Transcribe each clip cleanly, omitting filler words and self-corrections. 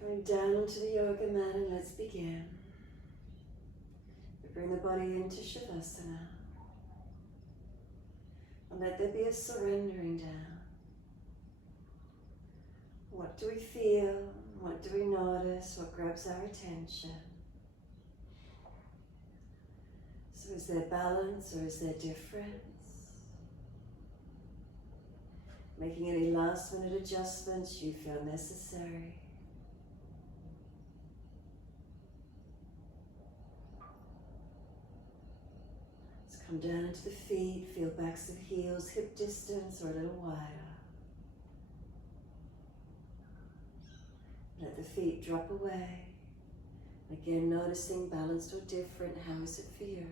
Going down onto the yoga mat, and let's begin. We bring the body into Shavasana. And let there be a surrendering down. What do we feel? What do we notice? What grabs our attention? So is there balance or is there difference? Making any last minute adjustments you feel necessary. Let's come down into the feet, feel backs of heels, hip distance or a little wider. Let the feet drop away. Again, noticing balanced or different, how is it for you?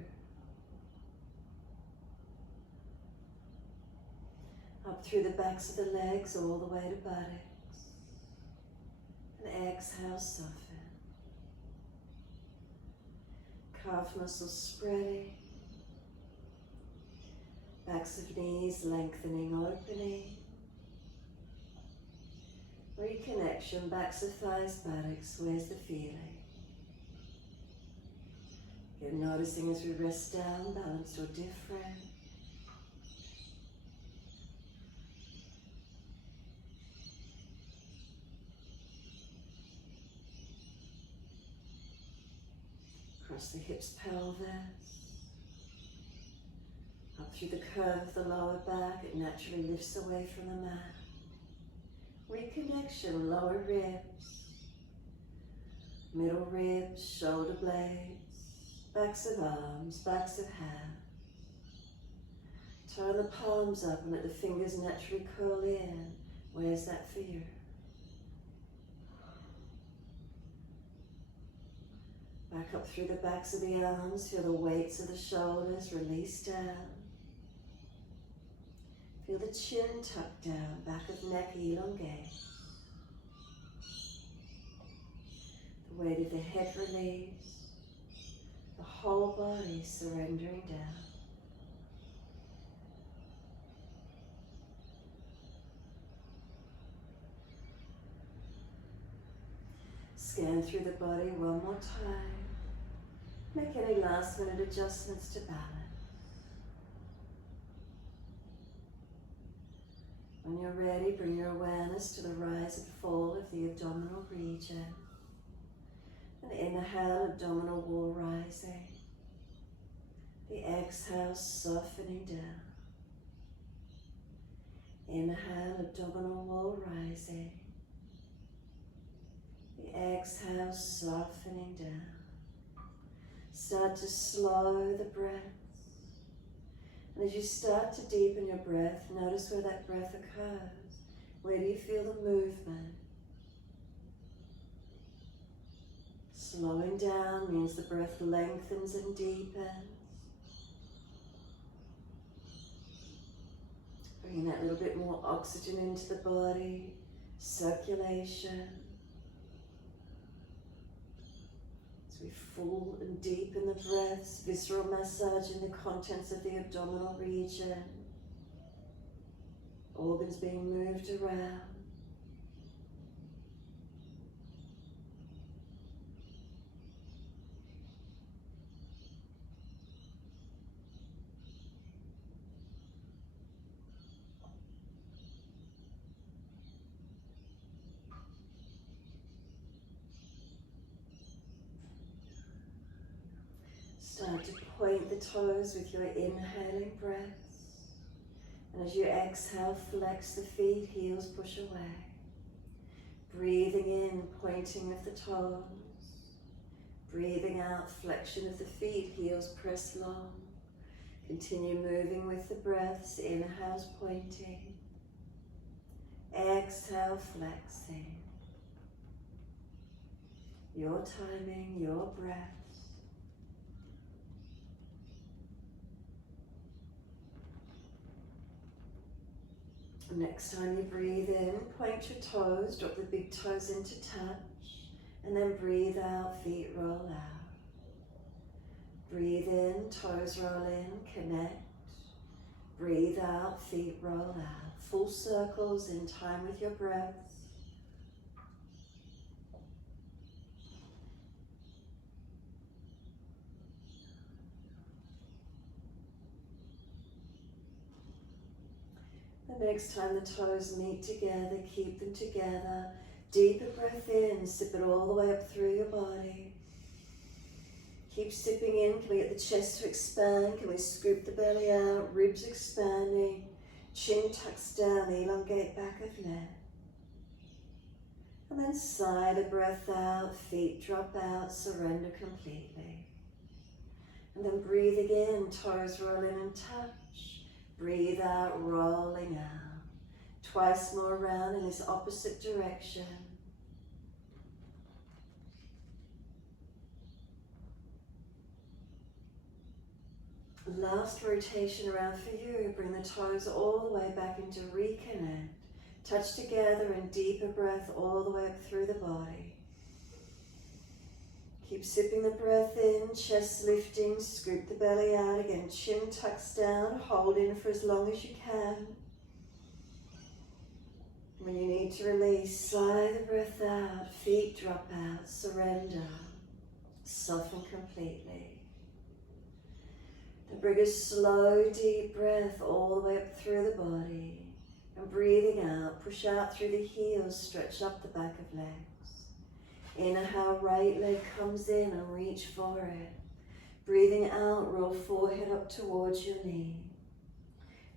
Up through the backs of the legs, all the way to buttocks. And exhale, soften. Calf muscles spreading. Backs of knees lengthening, opening. Reconnection, backs of thighs, buttocks, where's the feeling? You're noticing as we rest down, balanced or different. Across the hips, pelvis. Up through the curve of the lower back, it naturally lifts away from the mat. Reconnection, lower ribs, middle ribs, shoulder blades, backs of arms, backs of hands. Turn the palms up and let the fingers naturally curl in. Where's that for you? Back up through the backs of the arms, feel the weights of the shoulders release down. Feel the chin tuck down, back of neck elongate. The weight of the head release, the whole body surrendering down. Scan through the body one more time. Make any last minute adjustments to balance. When you're ready, bring your awareness to the rise and fall of the abdominal region. And inhale, abdominal wall rising. The exhale, softening down. Inhale, abdominal wall rising. The exhale, softening down. Start to slow the breath. And as you start to deepen your breath, notice where that breath occurs. Where do you feel the movement? Slowing down means the breath lengthens and deepens. Bringing that little bit more oxygen into the body, circulation. As we full and deepen the breaths, visceral massage in the contents of the abdominal region. Organs being moved around. Start to point the toes with your inhaling breaths. And as you exhale, flex the feet, heels push away. Breathing in, pointing of the toes. Breathing out, flexion of the feet, heels press long. Continue moving with the breaths, inhales pointing. Exhale, flexing. Your timing, your breath. Next time you breathe in, point your toes, drop the big toes into touch, and then breathe out, feet roll out. Breathe in, toes roll in, connect. Breathe out, feet roll out. Full circles in time with your breaths. The next time the toes meet together, keep them together. Deeper breath in, sip it all the way up through your body. Keep sipping in. Can we get the chest to expand? Can we scoop the belly out? Ribs expanding. Chin tucks down, elongate back of neck. And then sigh the breath out, feet drop out, surrender completely. And then breathe again, toes roll in and touch. Breathe out, rolling out. Twice more round in this opposite direction. Last rotation around for you. Bring the toes all the way back into reconnect. Touch together and deeper breath all the way up through the body. Keep sipping the breath in, chest lifting, scoop the belly out again. Chin tucks down, hold in for as long as you can. When you need to release, sigh the breath out, feet drop out, surrender, soften completely. Then bring a slow, deep breath all the way up through the body. And breathing out, push out through the heels, stretch up the back of legs. Inhale, right leg comes in and reach for it. Breathing out, roll forehead up towards your knee.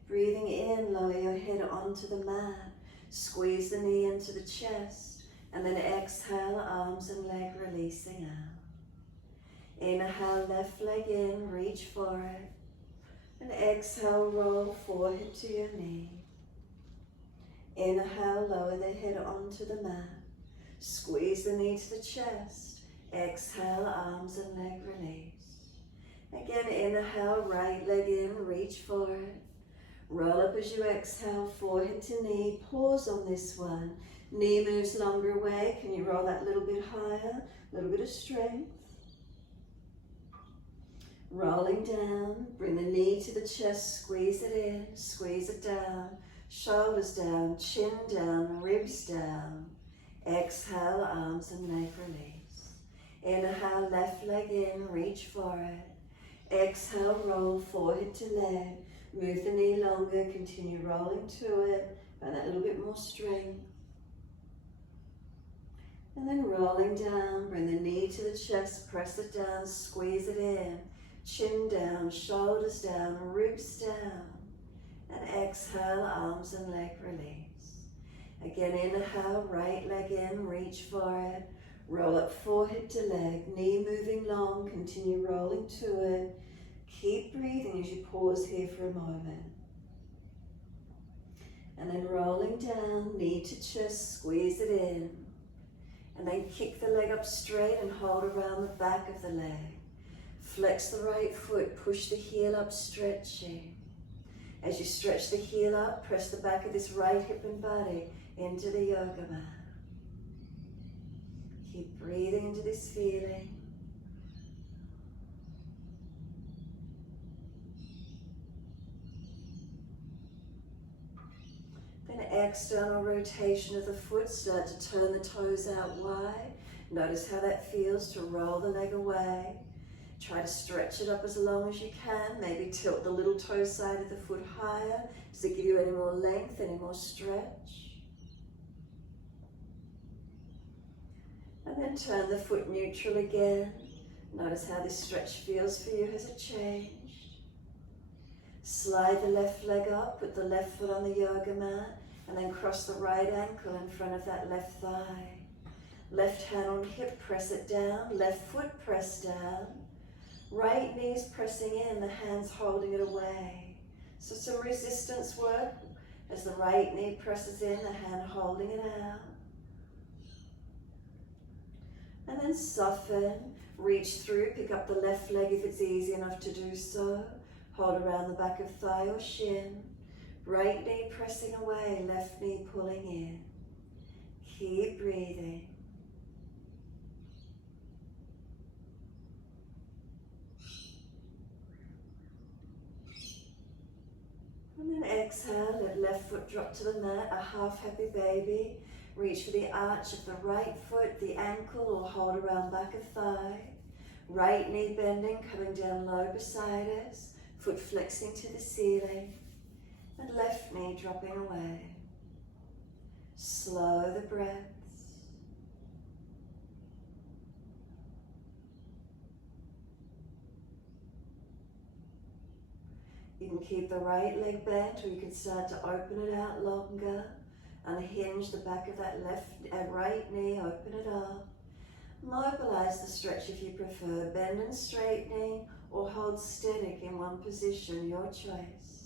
Breathing in, lower your head onto the mat. Squeeze the knee into the chest. And then exhale, arms and leg releasing out. Inhale, left leg in, reach for it. And exhale, roll forehead to your knee. Inhale, lower the head onto the mat. Squeeze the knee to the chest. Exhale, arms and leg release. Again, inhale, right leg in, reach for it. Roll up as you exhale, forehead to knee. Pause on this one. Knee moves longer away. Can you roll that little bit higher? A little bit of strength. Rolling down, bring the knee to the chest, squeeze it in, squeeze it down. Shoulders down, chin down, ribs down. Exhale, arms and leg release. Inhale, left leg in, reach for it. Exhale, roll forehead to leg. Move the knee longer, continue rolling to it. Find that little bit more strength. And then rolling down, bring the knee to the chest, press it down, squeeze it in. Chin down, shoulders down, ribs down. And exhale, arms and leg release. Again, inhale, right leg in, reach for it. Roll up forehead to leg, knee moving long, continue rolling to it. Keep breathing as you pause here for a moment. And then rolling down, knee to chest, squeeze it in. And then kick the leg up straight and hold around the back of the leg. Flex the right foot, push the heel up, stretching. As you stretch the heel up, press the back of this right hip and body into the yoga mat. Keep breathing into this feeling. Then external rotation of the foot, start to turn the toes out wide. Notice how that feels to roll the leg away. Try to stretch it up as long as you can. Maybe tilt the little toe side of the foot higher. Does it give you any more length, any more stretch? And then turn the foot neutral again. Notice how this stretch feels for you. Has it changed? Slide the left leg up, put the left foot on the yoga mat, and then cross the right ankle in front of that left thigh. Left hand on hip, press it down. Left foot, press down. Right knee's pressing in, the hands holding it away. So some resistance work as the right knee presses in, the hand holding it out. And then soften, reach through, pick up the left leg if it's easy enough to do so. Hold around the back of thigh or shin. Right knee pressing away, left knee pulling in. Keep breathing. And then exhale, let left foot drop to the mat, a half happy baby. Reach for the arch of the right foot, the ankle, or hold around back of thigh. Right knee bending, coming down low beside us. Foot flexing to the ceiling. and left knee dropping away. Slow the breaths. You can keep the right leg bent, or you can start to open it out longer. Unhinge the back of that right knee, open it up. Mobilize the stretch if you prefer. Bend and straightening, or hold static in one position, your choice.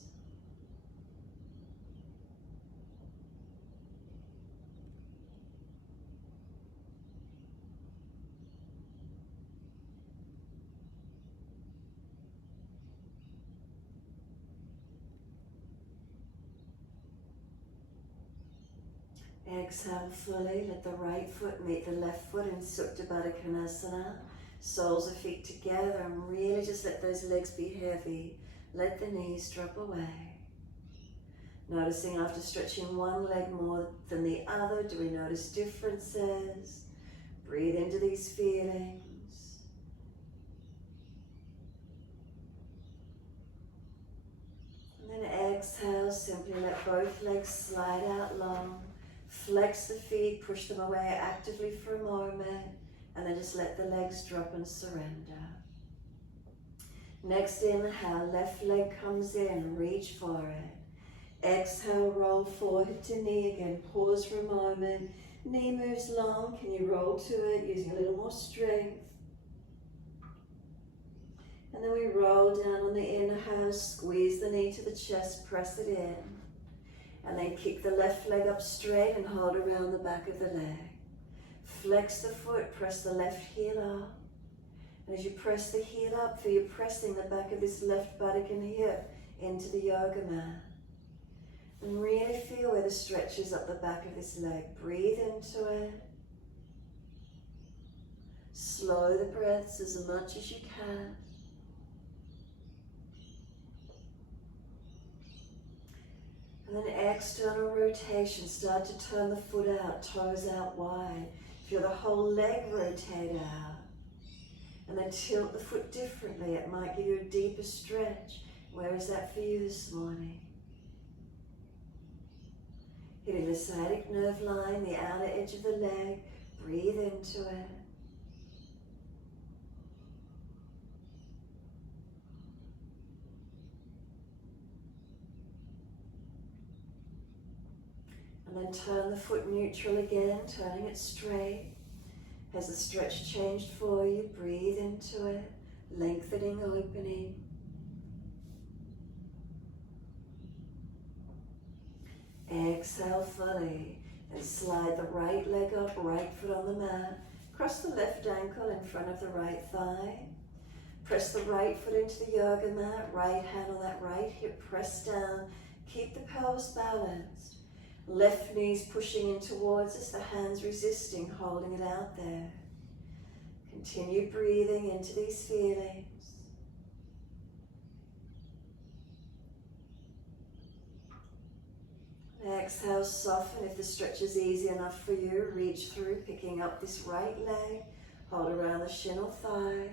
Exhale fully, let the right foot meet the left foot in Supta Baddha Konasana. Soles of feet together, and really just let those legs be heavy. Let the knees drop away. Noticing after stretching one leg more than the other, do we notice differences? Breathe into these feelings. And then exhale, simply let both legs slide out long. Flex the feet, push them away actively for a moment, and then just let the legs drop and surrender. Next inhale, left leg comes in, reach for it. Exhale, roll forehead to knee again, pause for a moment. Knee moves long, can you roll to it using a little more strength? And then we roll down on the inhale, squeeze the knee to the chest, press it in. And then kick the left leg up straight and hold around the back of the leg. Flex the foot, press the left heel up. And as you press the heel up, feel you pressing the back of this left buttock and hip into the yoga mat. And really feel where the stretch is up the back of this leg. Breathe into it. Slow the breaths as much as you can. And then external rotation, start to turn the foot out, toes out wide. Feel the whole leg rotate out. And then tilt the foot differently. It might give you a deeper stretch. Where is that for you this morning? Hitting the sciatic nerve line, the outer edge of the leg. Breathe into it. And then turn the foot neutral again, turning it straight. Has the stretch changed for you? Breathe into it, lengthening, opening. Exhale fully, and slide the right leg up, right foot on the mat. Cross the left ankle in front of the right thigh. Press the right foot into the yoga mat, right hand on that right hip, press down. Keep the pelvis balanced. Left knees pushing in towards us, the hands resisting, holding it out there. Continue breathing into these feelings. Exhale, soften. If the stretch is easy enough for you, reach through, picking up this right leg. Hold around the shin or thigh.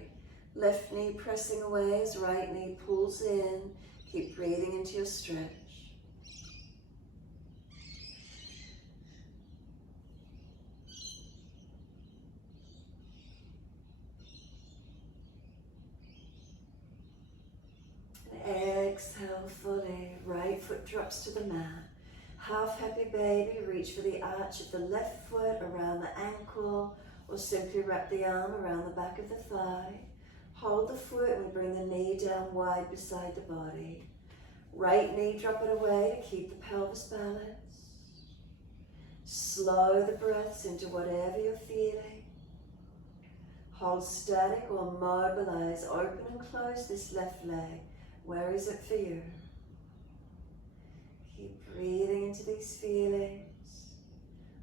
Left knee pressing away as right knee pulls in. Keep breathing into your stretch. Exhale fully, right foot drops to the mat. Half happy baby, reach for the arch of the left foot around the ankle, or simply wrap the arm around the back of the thigh. Hold the foot and we bring the knee down wide beside the body. Right knee, drop it away to keep the pelvis balanced. Slow the breaths into whatever you're feeling. Hold static or mobilize, open and close this left leg. Where is it for you? Keep breathing into these feelings,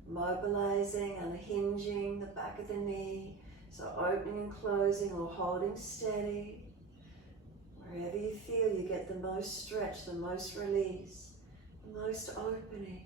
mobilizing, unhinging the back of the knee, so opening and closing or holding steady. Wherever you feel you get the most stretch, the most release, the most opening.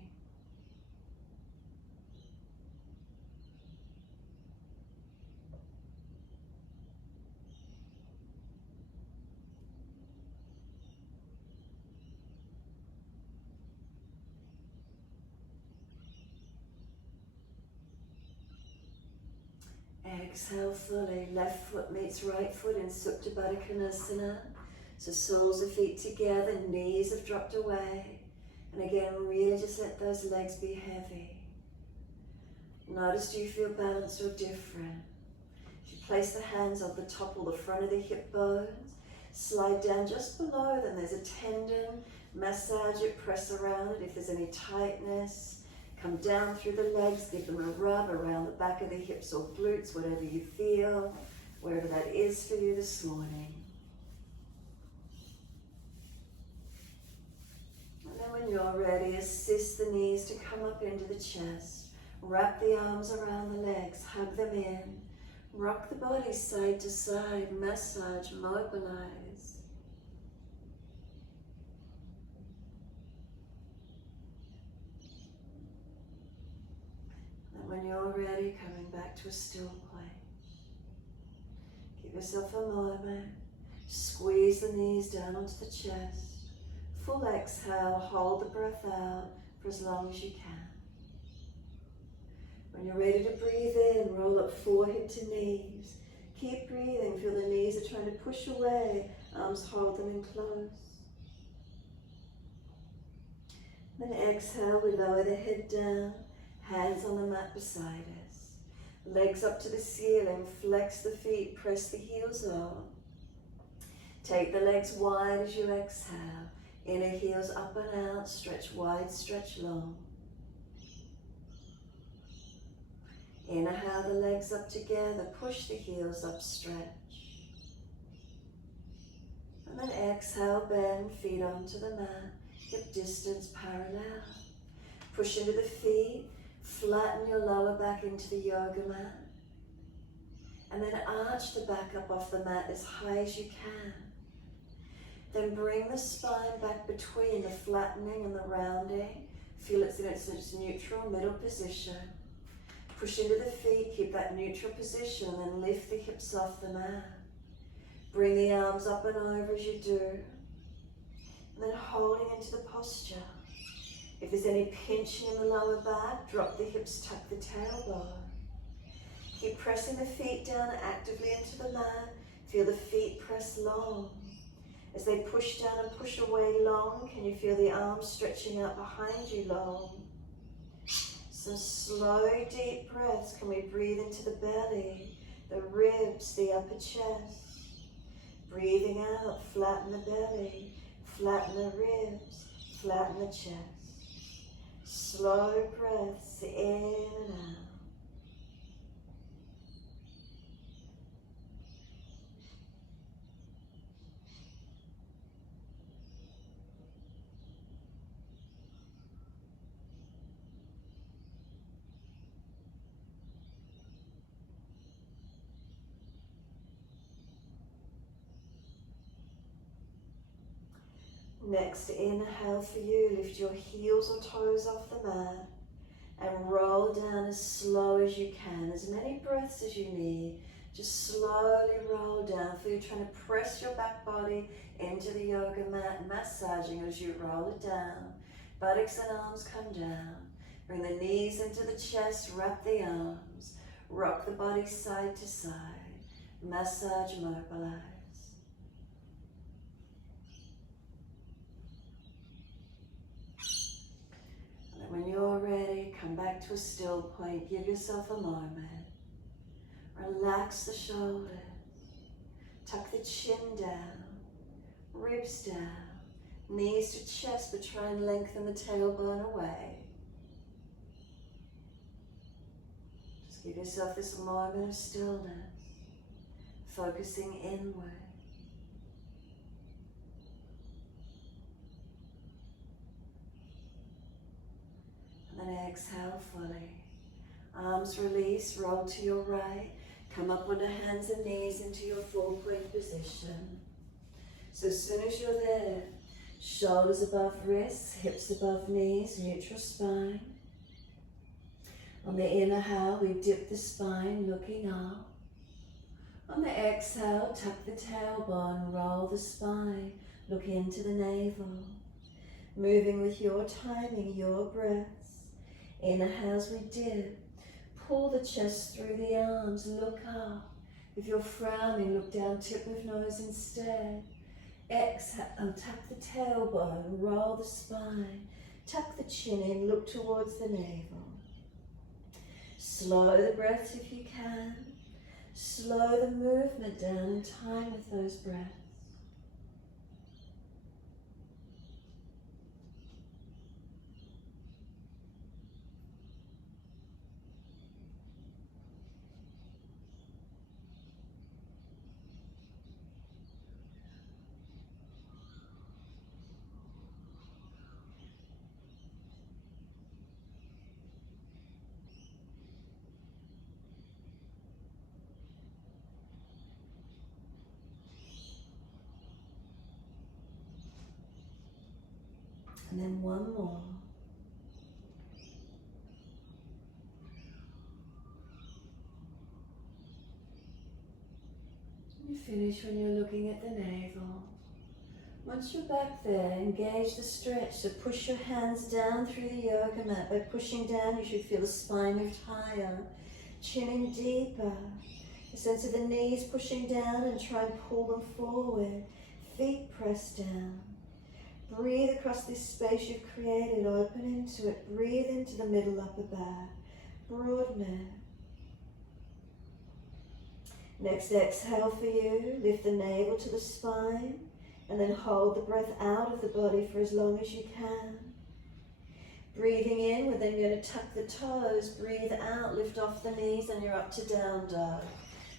Exhale fully. Left foot meets right foot in Supta Baddha Konasana. So soles of feet together, knees have dropped away. And again, really just let those legs be heavy. Notice, do you feel balanced or different? If you place the hands on the top or the front of the hip bones, slide down just below them. There's a tendon. Massage it, press around it. If there's any tightness, come down through the legs, give them a rub around the back of the hips or glutes, whatever you feel, wherever that is for you this morning. And then when you're ready, assist the knees to come up into the chest. Wrap the arms around the legs, hug them in. Rock the body side to side, massage, mobilize. And when you're ready, coming back to a still place. Give yourself a moment. Squeeze the knees down onto the chest. Full exhale, hold the breath out for as long as you can. When you're ready to breathe in, roll up forehead to knees. Keep breathing, feel the knees are trying to push away, arms hold them in close. Then exhale, we lower the head down, hands on the mat beside us. Legs up to the ceiling, flex the feet, press the heels on. Take the legs wide as you exhale. Inner heels up and out, stretch wide, stretch long. Inhale the legs up together, push the heels up, stretch. And then exhale, bend, feet onto the mat, hip distance parallel. Push into the feet, flatten your lower back into the yoga mat. And then arch the back up off the mat as high as you can. Then bring the spine back between the flattening and the rounding. Feel it's in its neutral middle position. Push into the feet, keep that neutral position, and then lift the hips off the mat. Bring the arms up and over as you do. And then holding into the posture. If there's any pinching in the lower back, drop the hips, tuck the tailbone. Keep pressing the feet down actively into the mat. Feel the feet press long. As they push down and push away long, can you feel the arms stretching out behind you long? Some slow, deep breaths. Can we breathe into the belly, the ribs, the upper chest? Breathing out, flatten the belly, flatten the ribs, flatten the chest. Slow breaths in and out. Next, inhale for you, lift your heels or toes off the mat and roll down as slow as you can, as many breaths as you need. Just slowly roll down. Feel you trying to press your back body into the yoga mat, massaging as you roll it down. Buttocks and arms come down. Bring the knees into the chest, wrap the arms. Rock the body side to side. Massage, mobilize. When you're ready, come back to a still point. Give yourself a moment. Relax the shoulders. Tuck the chin down. Ribs down. Knees to chest, but try and lengthen the tailbone away. Just give yourself this moment of stillness. Focusing inward. And then exhale fully. Arms release, roll to your right. Come up onto hands and knees into your 4-point position. So as soon as you're there, shoulders above wrists, hips above knees, neutral spine. On the inhale, we dip the spine, looking up. On the exhale, tuck the tailbone, roll the spine, look into the navel. Moving with your timing, your breaths. Inhales, we dip. Pull the chest through the arms, look up. If you're frowning, look down, tip of nose instead. Exhale, tuck the tailbone, roll the spine. Tuck the chin in, look towards the navel. Slow the breaths if you can. Slow the movement down in time with those breaths. And then one more. You finish when you're looking at the navel. Once you're back there, engage the stretch. So push your hands down through the yoga mat. By pushing down, you should feel the spine move higher. Chin in deeper. A sense of the knees pushing down and try and pull them forward. Feet press down. Breathe across this space you've created. Open into it. Breathe into the middle upper back. Broad neck. Next exhale for you. Lift the navel to the spine. And then hold the breath out of the body for as long as you can. Breathing in, we're then going to tuck the toes. Breathe out, lift off the knees, and you're up to down dog.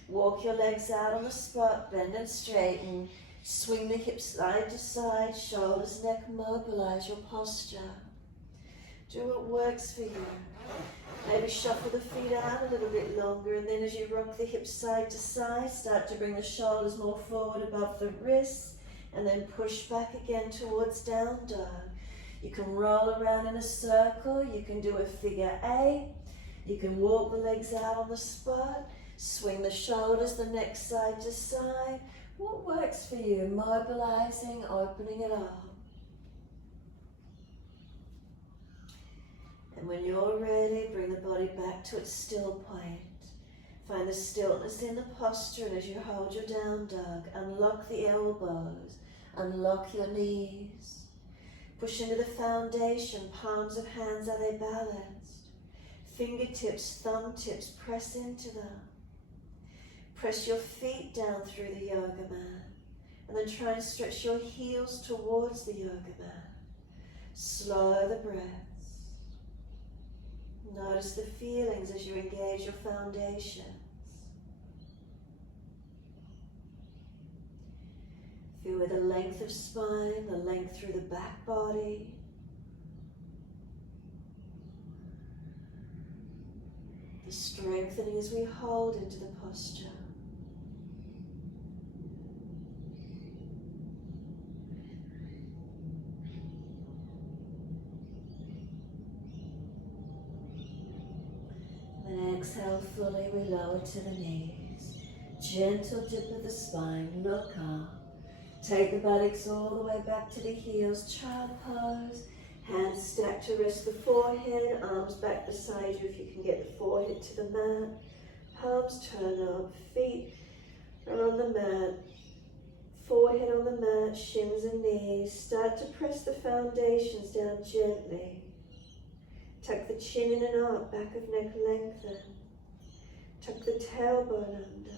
Walk your legs out on the spot, bend and straighten. Swing the hips side to side, shoulders, neck, mobilize your posture. Do what works for you. Maybe shuffle the feet out a little bit longer, and then as you rock the hips side to side, start to bring the shoulders more forward above the wrists, and then push back again towards down dog. You can roll around in a circle, you can do a figure 8, you can walk the legs out on the spot, swing the shoulders, the neck side to side. What works for you? Mobilizing, opening it up. And when you're ready, bring the body back to its still point. Find the stillness in the posture, and as you hold your down dog, unlock the elbows, unlock your knees. Push into the foundation, palms of hands, are they balanced? Fingertips, thumb tips, press into them. Press your feet down through the yoga mat, and then try and stretch your heels towards the yoga mat. Slow the breaths. Notice the feelings as you engage your foundations. Feel with the length of spine, the length through the back body. The strengthening as we hold into the posture. Then exhale fully, we lower to the knees. Gentle dip of the spine, look up. Take the buttocks all the way back to the heels, child pose. Hands stacked to rest the forehead, arms back beside you if you can get the forehead to the mat. Palms turn up, feet are on the mat. Forehead on the mat, shins and knees. Start to press the foundations down gently. Tuck the chin in and up, back of neck lengthen. Tuck the tailbone under.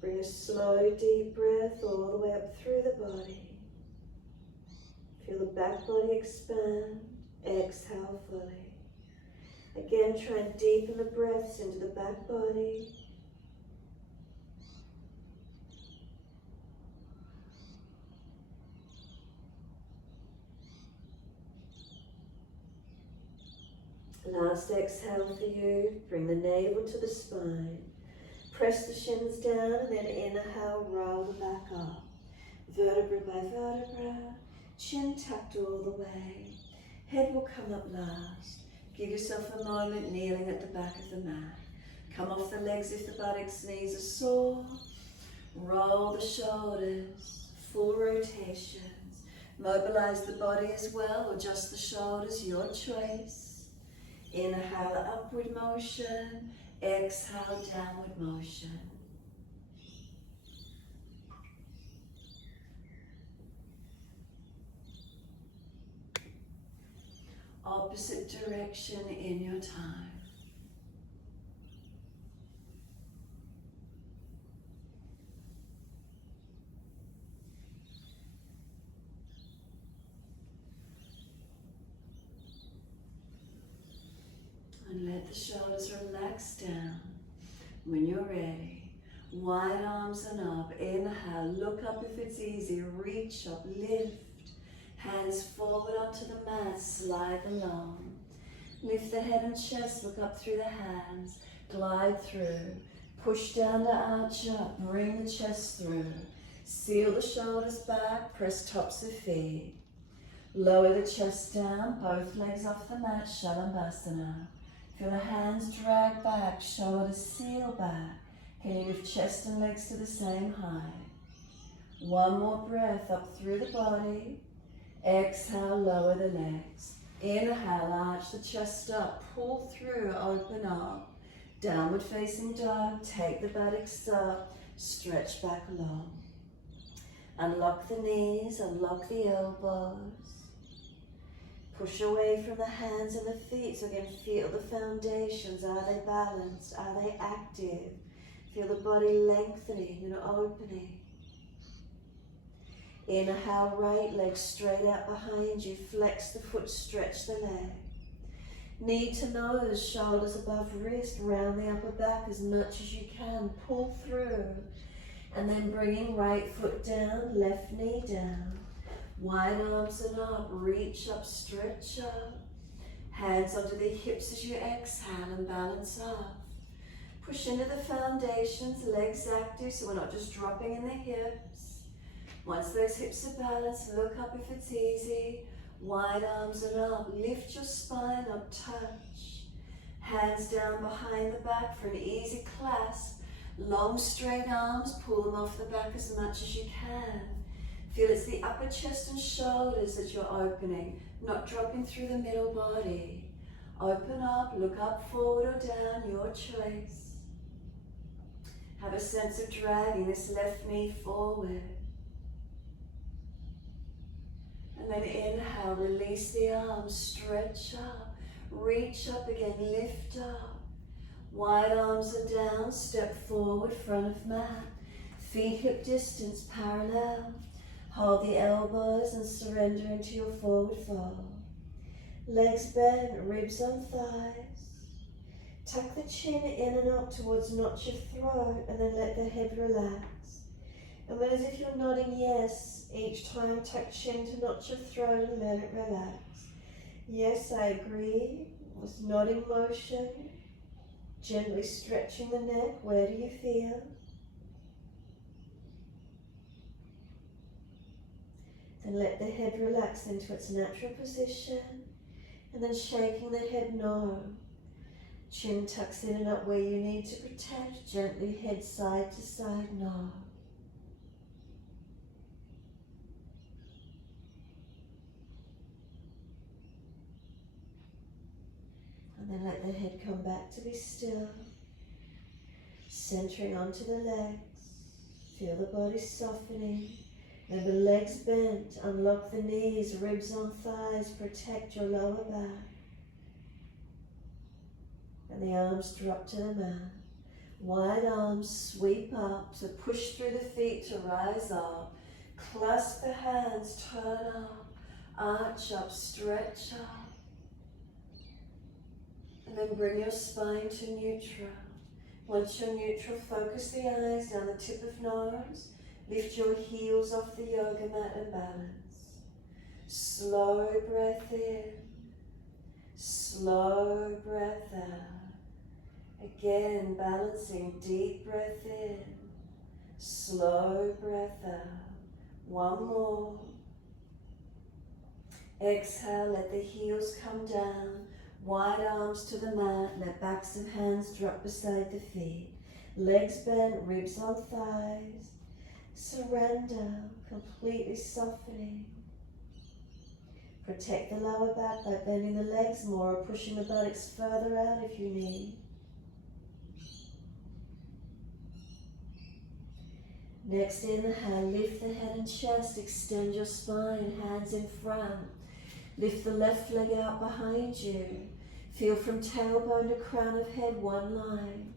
Bring a slow, deep breath all the way up through the body. Feel the back body expand. Exhale fully. Again, try and deepen the breaths into the back body. Last exhale for you. Bring the navel to the spine. Press the shins down and then inhale, roll the back up. Vertebra by vertebra, chin tucked all the way. Head will come up last. Give yourself a moment kneeling at the back of the mat. Come off the legs if the buttocks, knees are sore. Roll the shoulders, full rotations. Mobilize the body as well, or just the shoulders, your choice. Inhale, upward motion. Exhale, downward motion. Opposite direction in your time. And let the shoulders relax down. When you're ready, wide arms and up. Inhale, look up if it's easy. Reach up, lift. Hands forward onto the mat, slide along. Lift the head and chest, look up through the hands. Glide through. Push down to arch up, bring the chest through. Seal the shoulders back, press tops of feet. Lower the chest down, both legs off the mat, Shavasana. Feel the hands drag back, shoulders seal back. Can you lift chest and legs to the same height? One more breath up through the body. Exhale, lower the legs. Inhale, arch the chest up, pull through, open up. Downward facing dog, take the buttocks up, stretch back long. Unlock the knees, unlock the elbows. Push away from the hands and the feet, so again, feel the foundations. Are they balanced? Are they active? Feel the body lengthening and opening. Inhale, right leg straight out behind you. Flex the foot, stretch the leg. Knee to nose, shoulders above wrist. Round the upper back as much as you can. Pull through. And then bringing right foot down, left knee down. Wide arms and up, reach up, stretch up. Hands onto the hips as you exhale and balance up. Push into the foundations, legs active, so we're not just dropping in the hips. Once those hips are balanced, look up if it's easy. Wide arms and up, lift your spine up, touch. Hands down behind the back for an easy clasp. Long straight arms, pull them off the back as much as you can. Feel it's the upper chest and shoulders that you're opening, not dropping through the middle body. Open up, look up, forward or down, your choice. Have a sense of dragging this left knee forward. And then inhale, release the arms, stretch up, reach up again, lift up. Wide arms are down, step forward, front of mat. Feet hip distance, parallel. Hold the elbows and surrender into your forward fold. Legs bent, ribs on thighs. Tuck the chin in and up towards notch your throat, and then let the head relax. And then as if you're nodding yes, each time tuck chin to notch your throat and let it relax. Yes, I agree. With nodding motion, gently stretching the neck. Where do you feel? And let the head relax into its natural position. And then shaking the head no. Chin tucks in and up where you need to protect. Gently head side to side no. And then let the head come back to be still. Centering onto the legs. Feel the body softening. And the legs bent, unlock the knees, ribs on thighs, protect your lower back. And the arms drop to the mat. Wide arms sweep up, so push through the feet to rise up. Clasp the hands, turn up, arch up, stretch up. And then bring your spine to neutral. Once you're neutral, focus the eyes down the tip of nose. Lift your heels off the yoga mat and balance. Slow breath in. Slow breath out. Again, balancing. Deep breath in. Slow breath out. One more. Exhale, let the heels come down. Wide arms to the mat. Let backs of hands drop beside the feet. Legs bent, ribs on thighs. Surrender, completely softening. Protect the lower back by bending the legs more or pushing the buttocks further out if you need. Next inhale, lift the head and chest, extend your spine, hands in front. Lift the left leg out behind you. Feel from tailbone to crown of head, one line.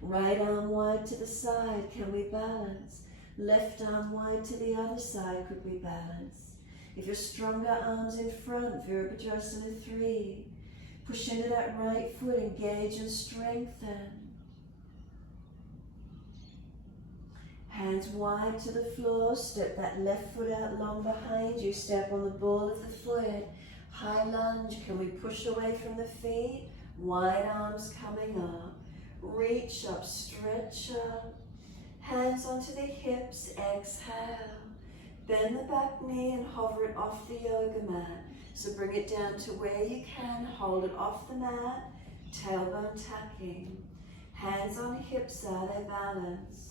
Right arm wide to the side, can we balance? Left arm wide to the other side, could we balance? If you're stronger, arms in front, Virabhadrasana 3. Push into that right foot, engage and strengthen. Hands wide to the floor, step that left foot out long behind you, step on the ball of the foot. High lunge, can we push away from the feet? Wide arms coming up. Reach up, stretch up. Hands onto the hips, exhale. Bend the back knee and hover it off the yoga mat. So bring it down to where you can, hold it off the mat, tailbone tucking. Hands on hips, are they balanced?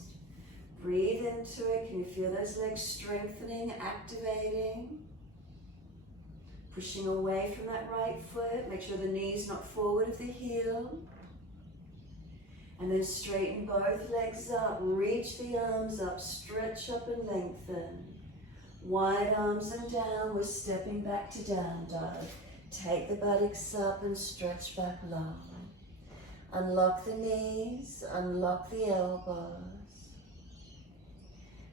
Breathe into it. Can you feel those legs strengthening, activating? Pushing away from that right foot. Make sure the knee's not forward of the heel. And then straighten both legs up. Reach the arms up. Stretch up and lengthen. Wide arms and down. We're stepping back to down dog. Take the buttocks up and stretch back long. Unlock the knees. Unlock the elbows.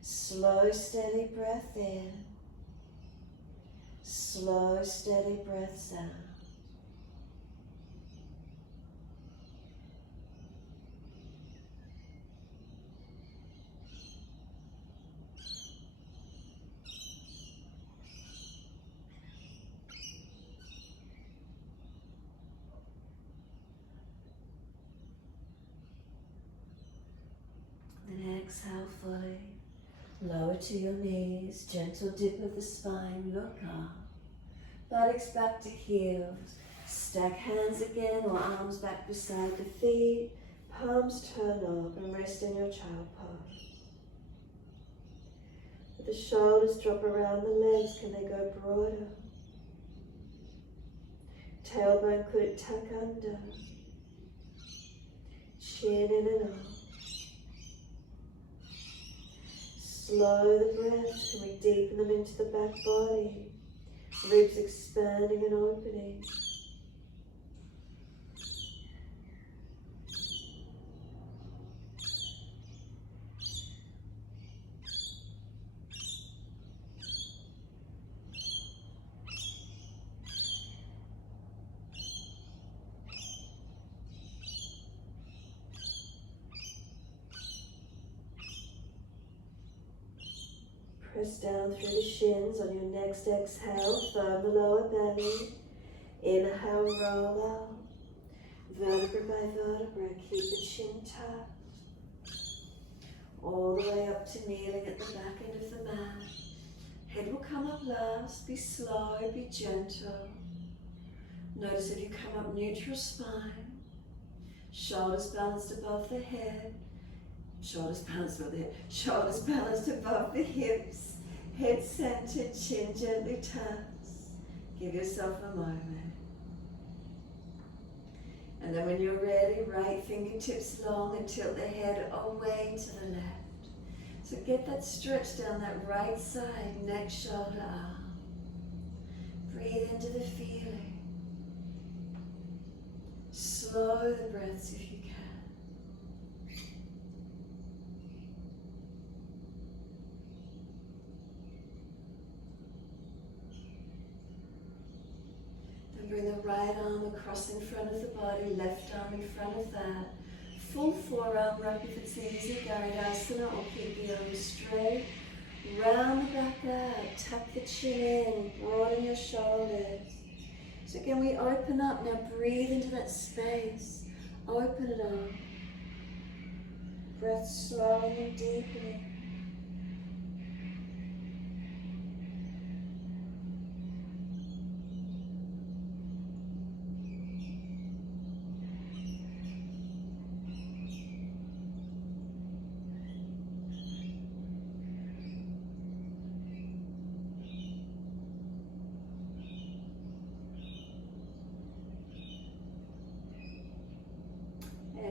Slow, steady breath in. Slow, steady breaths out. And exhale fully. Lower to your knees, gentle dip of the spine, look up. Buttocks back to heels. Stack hands again or arms back beside the feet. Palms turn up and rest in your child pose. Let the shoulders drop around the legs, can they go broader? Tailbone, could it tuck under? Chin in and up. Slow the breath, can we deepen them into the back body? Ribs expanding and opening. Press down through the shins. On your next exhale, firm the lower belly. Inhale, roll out. Vertebra by vertebra, keep the chin tucked. All the way up to kneeling at the back end of the mat. Head will come up last. Be slow, be gentle. Notice if you come up neutral spine. Shoulders balanced above the head. Shoulders balanced above the head. Shoulders balanced above the hips. Head centered, chin gently tucks. Give yourself a moment. And then when you're ready, right fingertips long and tilt the head away to the left. So get that stretch down that right side, neck, shoulder, arm. Breathe into the feeling. Slow the breaths if you can. Bring the right arm across in front of the body, left arm in front of that. Full forearm wrap if it's easy, Garudasana, or keep the arms straight. Round the back out, tuck the chin in, broaden your shoulders. So again, we open up, now breathe into that space. Open it up. Breath slowing and deepening.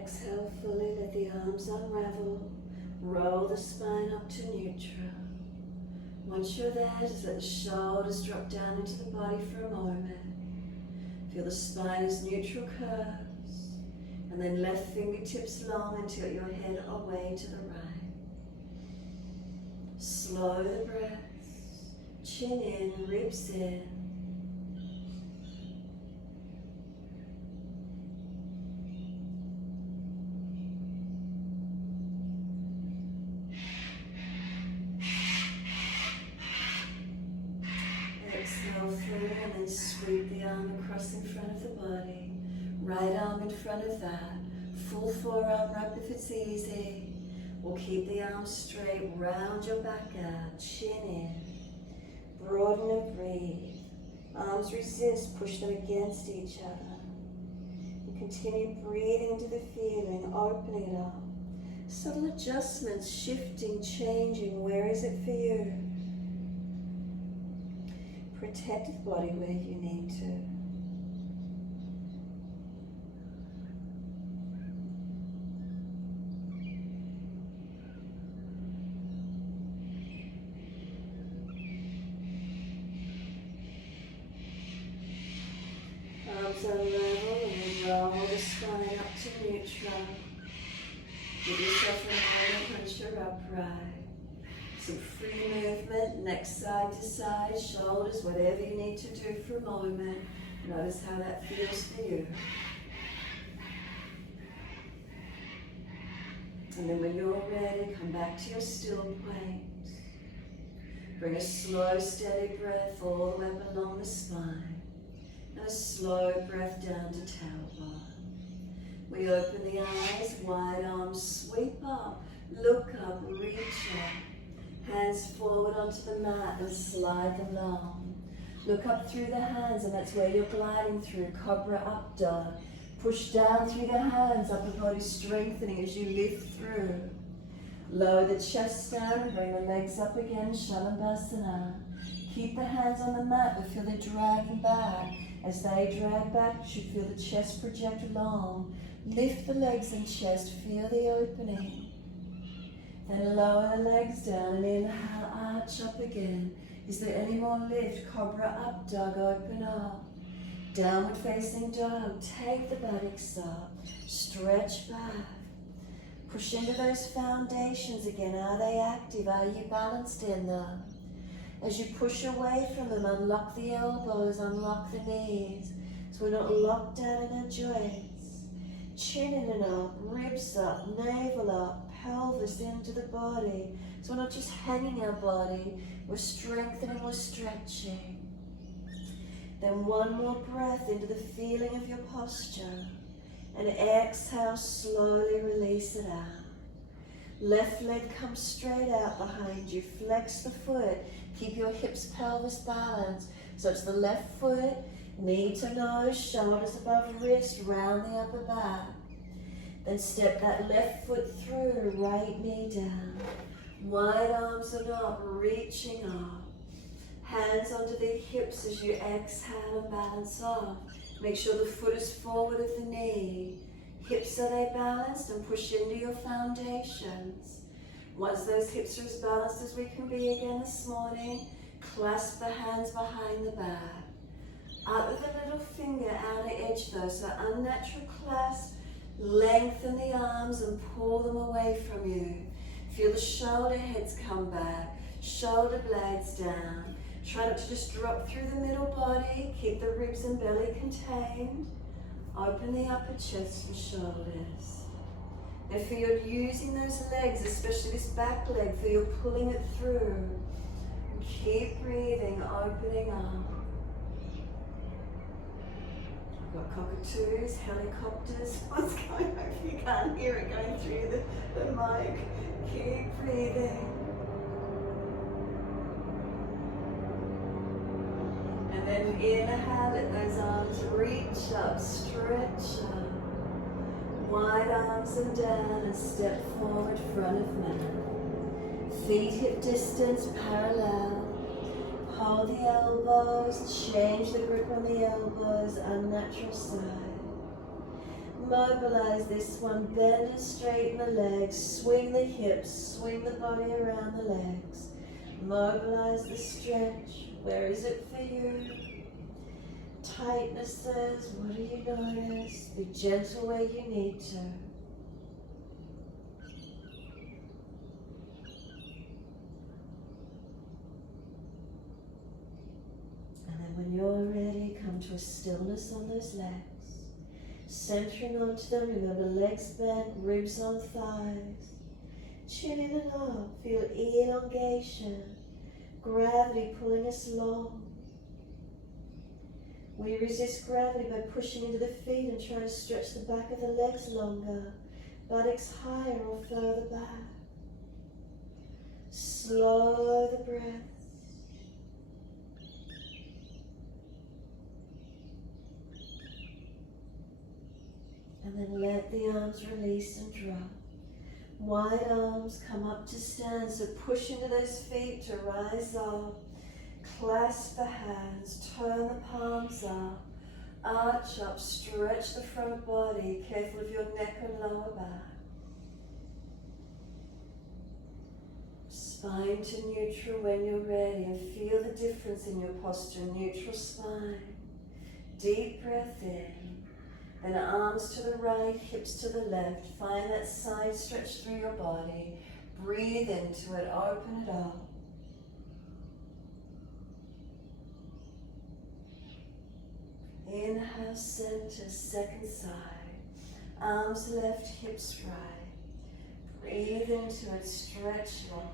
exhale fully, let the arms unravel. Roll the spine up to neutral. Once you're there, just let the shoulders drop down into the body for a moment. Feel the spine as neutral curves. And then left fingertips long and tilt your head away to the right. Slow the breath. Chin in, ribs in. Exhale through and then sweep the arm across in front of the body. Right arm in front of that. Full forearm wrap if it's easy. We'll keep the arms straight, round your back out, chin in. Broaden and breathe. Arms resist, push them against each other. And continue breathing into the feeling, opening it up. Subtle adjustments, shifting, changing. Where is it for you? Protect the body where you need to. Arms unravel and then roll the spine up to neutral. Give yourself a moment once you're upright. Some free movement, neck side to side, shoulders, whatever you need to do for a moment. Notice how that feels for you. And then when you're ready, come back to your still point. Bring a slow, steady breath all the way up along the spine. And a slow breath down to tailbone. We open the eyes, wide arms sweep up, look up, reach up. Hands forward onto the mat and slide them long. Look up through the hands, and that's where you're gliding through, Cobra Up Dog. Push down through the hands, upper body strengthening as you lift through. Lower the chest down, bring the legs up again, Shavasana. Keep the hands on the mat, but feel they're dragging back. As they drag back, you should feel the chest project long. Lift the legs and chest, feel the opening. Then lower the legs down and inhale, arch up again. Is there any more lift? Cobra Up Dog, open up. Downward facing dog, take the buttocks up. Stretch back. Push into those foundations again. Are they active? Are you balanced in them? As you push away from them, unlock the elbows, unlock the knees. So we're not locked down in our joints. Chin in and up, ribs up, navel up, pelvis into the body. So we're not just hanging our body, we're strengthening, we're stretching. Then one more breath into the feeling of your posture. And exhale, slowly release it out. Left leg comes straight out behind you. Flex the foot. Keep your hips, pelvis balanced. So it's the left foot, knee to nose, shoulders above wrist, round the upper back. Then step that left foot through, right knee down. Wide arms and up, reaching up. Hands onto the hips as you exhale and balance off. Make sure the foot is forward of the knee. Hips, are they balanced? And push into your foundations. Once those hips are as balanced as we can be again this morning, clasp the hands behind the back. Up with the little finger, outer edge though, so unnatural clasp. Lengthen the arms and pull them away from you. Feel the shoulder heads come back, shoulder blades down. Try not to just drop through the middle body. Keep the ribs and belly contained. Open the upper chest and shoulders. And feel you're using those legs, especially this back leg, feel you're pulling it through. And keep breathing, opening up. I've got cockatoos, helicopters. What's going on? If you can't hear it going through the mic, keep breathing. And then inhale, let those arms reach up, stretch up. Wide arms and down and step forward, front of mat. Feet hip distance parallel. Hold the elbows, change the grip on the elbows, unnatural side. Mobilize this one, bend and straighten the legs, swing the hips, swing the body around the legs. Mobilize the stretch, where is it for you? Tightnesses, what do you notice? Be gentle where you need to. And then when you're ready, come to a stillness on those legs. Centering onto them, remember legs bent, ribs on thighs. Chin in and up, feel elongation, gravity pulling us long. We resist gravity by pushing into the feet and trying to stretch the back of the legs longer, buttocks higher or further back. Slow the breath. And then let the arms release and drop. Wide arms come up to stand, so push into those feet to rise up. Clasp the hands, turn the palms up, arch up, stretch the front body, careful of your neck and lower back. Spine to neutral when you're ready, and feel the difference in your posture, neutral spine. Deep breath in. Then arms to the right, hips to the left. Find that side stretch through your body. Breathe into it, open it up. Inhale, center, second side. Arms left, hips right. Breathe into it, stretch long.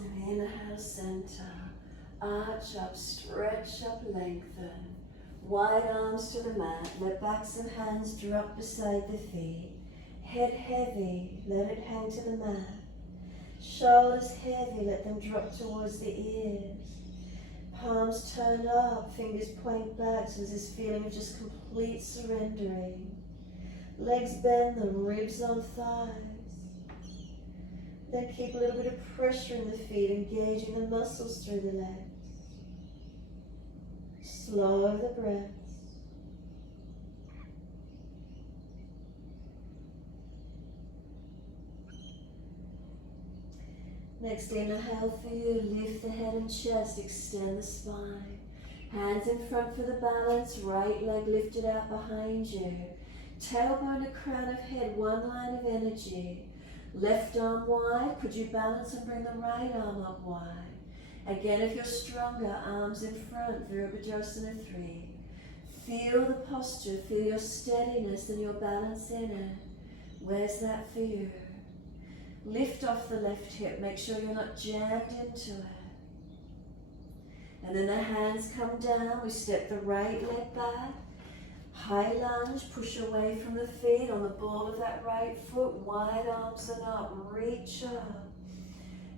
And inhale, center. Arch up, stretch up, lengthen. Wide arms to the mat. Let backs and hands drop beside the feet. Head heavy, let it hang to the mat. Shoulders heavy, let them drop towards the ears. Palms turned up, fingers point back, so there's this feeling of just complete surrendering. Legs bend them, ribs on thighs. Then keep a little bit of pressure in the feet, engaging the muscles through the legs. Slow the breath. Next inhale for you, lift the head and chest, extend the spine. Hands in front for the balance, right leg lifted out behind you. Tailbone to crown of head, one line of energy. Left arm wide, could you balance and bring the right arm up wide? Again, if you're stronger, arms in front, Virabhadrasana 3. Feel the posture, feel your steadiness and your balance in it. Where's that for you? Lift off the left hip, make sure you're not jammed into it. And then the hands come down, we step the right leg back. High lunge, push away from the feet on the ball of that right foot, wide arms and up, reach up.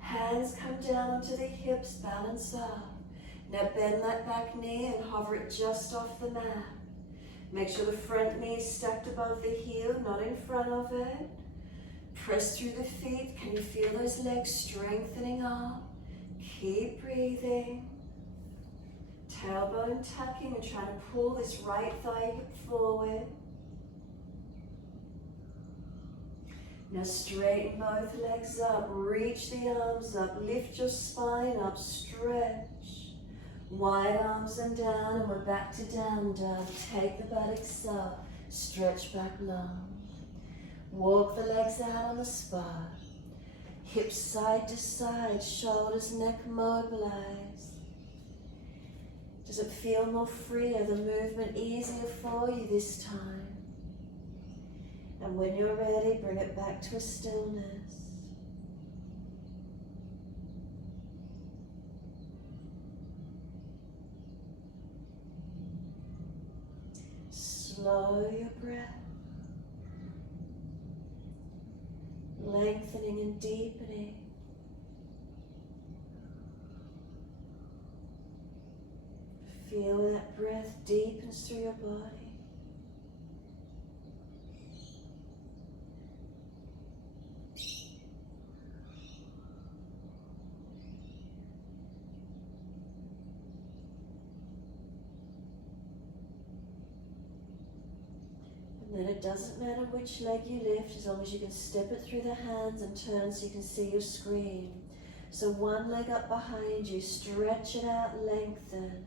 Hands come down onto the hips, balance up. Now bend that back knee and hover it just off the mat. Make sure the front knee is stacked above the heel, not in front of it. Press through the feet. Can you feel those legs strengthening up? Keep breathing. Tailbone tucking and trying to pull this right thigh hip forward. Now straighten both legs up. Reach the arms up. Lift your spine up. Stretch. Wide arms and down, and we're back to down dog. Take the buttocks up. Stretch back long. Walk the legs out on the spot. Hips side to side, shoulders, neck mobilized. Does it feel more freer, the movement easier for you this time? And when you're ready, bring it back to a stillness. Slow your breath. Lengthening and deepening. Feel that breath deepens through your body. then it doesn't matter which leg you lift, as long as you can step it through the hands and turn so you can see your screen. So one leg up behind you, stretch it out, lengthen.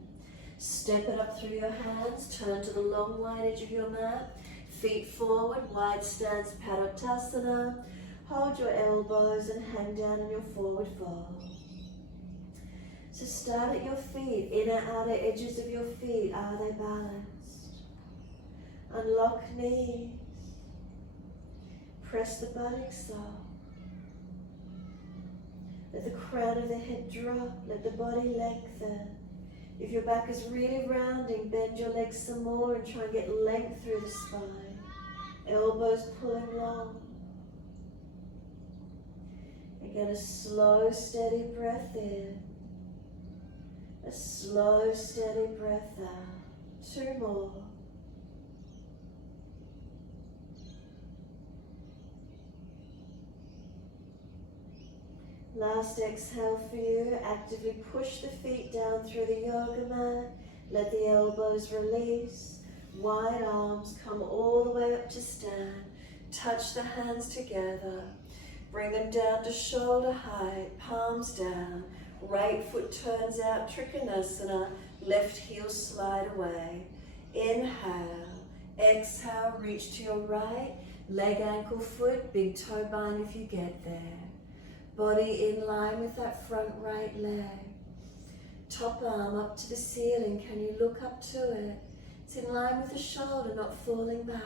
Step it up through your hands, turn to the long wide edge of your mat. Feet forward, wide stance, Padottasana. Hold your elbows and hang down in your forward fold. So start at your feet, inner outer edges of your feet, are they balanced? Unlock knees. Press the buttocks up. Let the crown of the head drop, let the body lengthen. If your back is really rounding, bend your legs some more and try and get length through the spine. Elbows pulling long. Again, a slow, steady breath in. A slow, steady breath out. 2 more. Last exhale for you. Actively push the feet down through the yoga mat. Let the elbows release. Wide arms come all the way up to stand. Touch the hands together. Bring them down to shoulder height. Palms down. Right foot turns out, Trikonasana. Left heel slide away. Inhale. Exhale, reach to your right. Leg, ankle, foot, big toe bind if you get there. Body in line with that front right leg. Top arm up to the ceiling. Can you look up to it? It's in line with the shoulder, not falling back.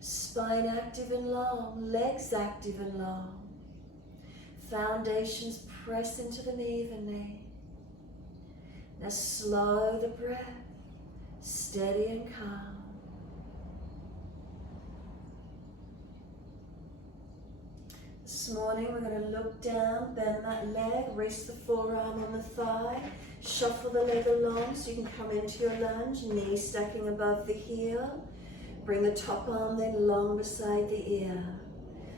Spine active and long. Legs active and long. Foundations press into them evenly. Now slow the breath. Steady and calm. This morning we're going to look down, bend that leg, rest the forearm on the thigh, shuffle the leg along so you can come into your lunge, knee stacking above the heel. Bring the top arm then long beside the ear.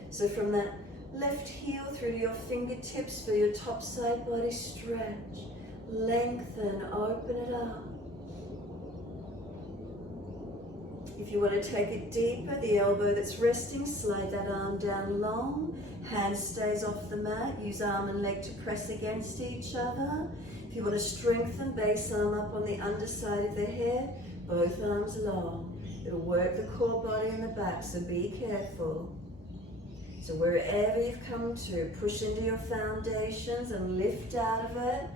So from that left heel through to your fingertips, feel your top side body stretch, lengthen, open it up. If you want to take it deeper, the elbow that's resting, slide that arm down long. Hand stays off the mat. Use arm and leg to press against each other. If you want to strengthen, base arm up on the underside of the head, both arms long. It'll work the core body and the back, so be careful. So wherever you've come to, push into your foundations and lift out of it.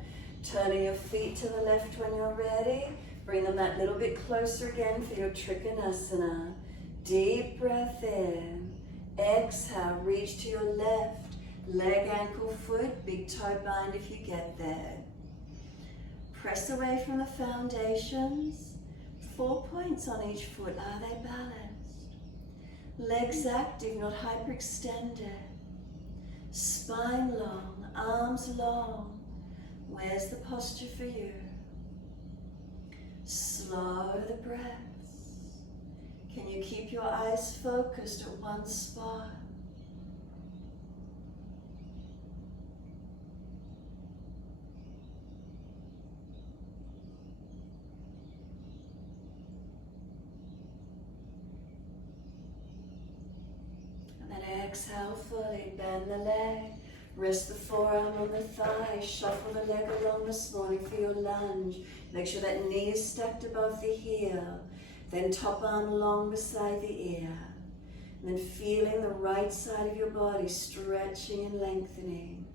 Turning your feet to the left when you're ready. Bring them that little bit closer again for your Trikonasana. Deep breath in. Exhale, reach to your left. Leg, ankle, foot, big toe bind if you get there. Press away from the foundations. 4 points on each foot. Are they balanced? Legs active, not hyperextended. Spine long, arms long. Where's the posture for you? Slow the breaths. Can you keep your eyes focused at one spot? And then exhale fully, bend the leg. Rest the forearm on the thigh, shuffle the leg along this morning for your lunge. Make sure that knee is stacked above the heel. Then top arm long beside the ear. And then feeling the right side of your body stretching and lengthening.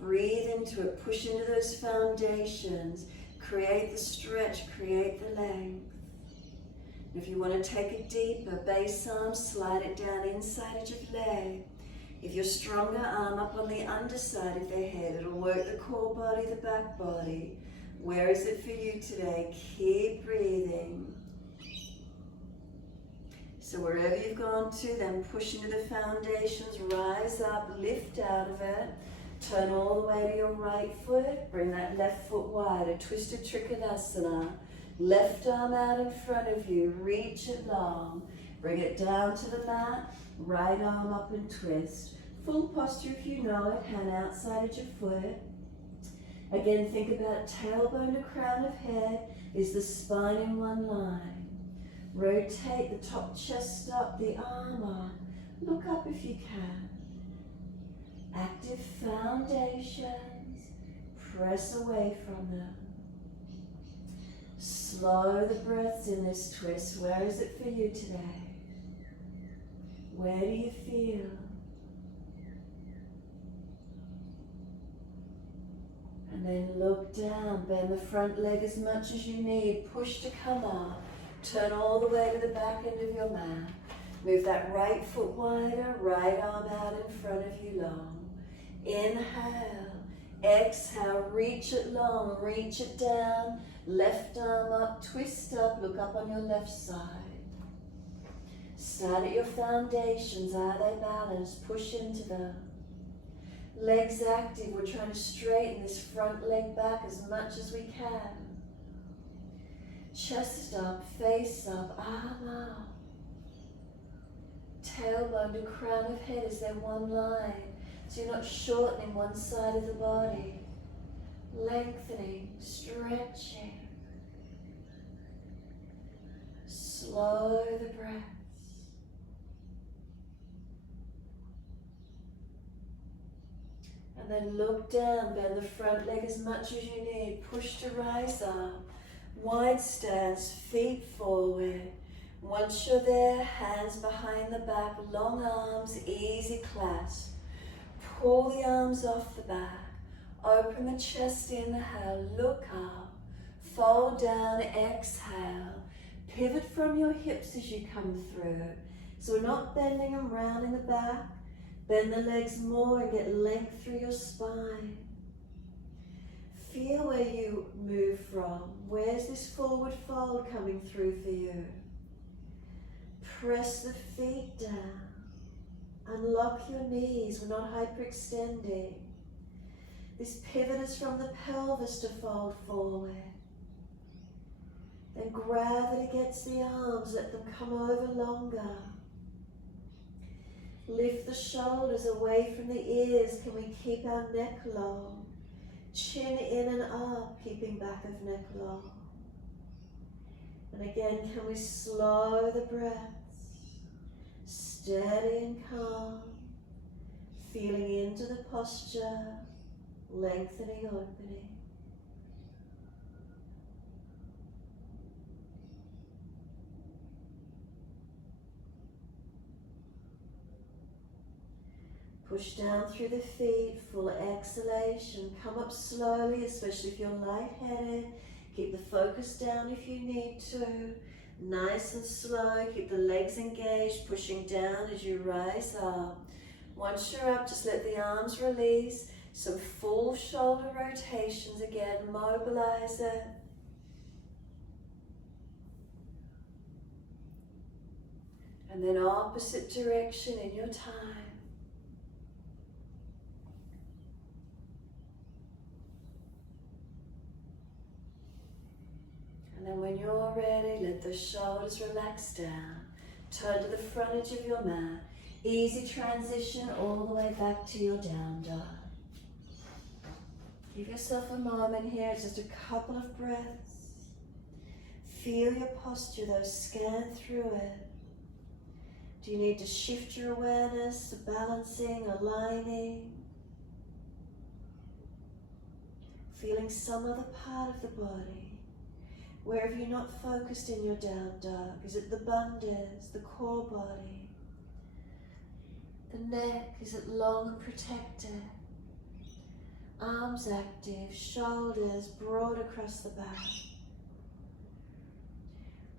Breathe into it, push into those foundations. Create the stretch, create the length. And if you want to take it deeper, base arm, slide it down inside edge of leg. If you're stronger, arm up on the underside of the head. It'll work the core body, the back body. Where is it for you today? Keep breathing. So wherever you've gone to, then push into the foundations, rise up, lift out of it. Turn all the way to your right foot. Bring that left foot wide, a twisted Trikonasana. Left arm out in front of you, reach it long. Bring it down to the mat. Right arm up and twist. Full posture if you know it, hand outside of your foot. Again, think about tailbone to crown of head. Is the spine in one line? Rotate the top chest up, the arm up. Look up if you can. Active foundations. Press away from them. Slow the breaths in this twist. Where is it for you today? Where do you feel? And then look down. Bend the front leg as much as you need. Push to come up. Turn all the way to the back end of your mat. Move that right foot wider, right arm out in front of you long. Inhale, exhale, reach it long, reach it down. Left arm up, twist up, look up on your left side. Start at your foundations. Are they balanced? Push into them. Legs active. We're trying to straighten this front leg back as much as we can. Chest up, face up, arm out. Tailbone to crown of head is there one line. So you're not shortening one side of the body. Lengthening, stretching. Slow the breaths. And then look down, bend the front leg as much as you need. Push to rise up. Wide stance, feet forward. Once you're there, hands behind the back, long arms, easy clasp. Pull the arms off the back. Open the chest, inhale, look up. Fold down, exhale. Pivot from your hips as you come through. So we're not bending them round in the back. Bend the legs more and get length through your spine. Feel where you move from. Where's this forward fold coming through for you? Press the feet down. Unlock your knees. We're not hyperextending. This pivot is from the pelvis to fold forward. Then gravity gets the arms. Let them come over longer. Lift the shoulders away from the ears. Can we keep our neck long? Chin in and up, keeping back of neck long. And again, can we slow the breaths? Steady and calm. Feeling into the posture, lengthening, opening. Push down through the feet, full exhalation. Come up slowly, especially if you're lightheaded. Keep the focus down if you need to. Nice and slow, keep the legs engaged, pushing down as you rise up. Once you're up, just let the arms release. Some full shoulder rotations again, mobilize it. And then opposite direction in your time. And then when you're ready, let the shoulders relax down. Turn to the front edge of your mat. Easy transition all the way back to your down dog. Give yourself a moment here, just a couple of breaths. Feel your posture though, scan through it. Do you need to shift your awareness to balancing, aligning? Feeling some other part of the body. Where have you not focused in your down dog? Is it the bandhas, the core body? The neck, is it long and protected? Arms active, shoulders broad across the back.